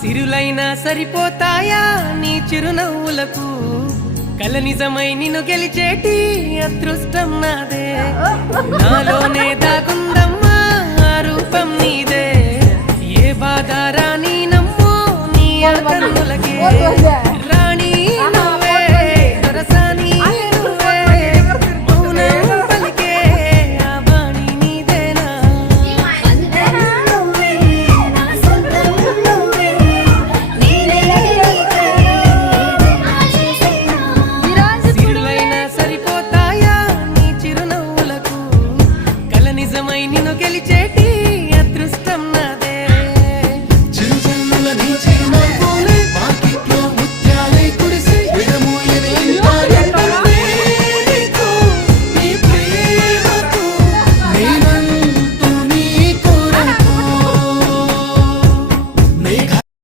సిరులైనా సరిపోతాయా నీ చిరునవ్వులకు కల నిజమై నిన్ను గెలిచేటి అదృష్టం నాదే నాలోనే దాగుందమ్మా ఆ రూపం నీదే ఏ బాధ రాని నమ్మో నీ కన్నులకే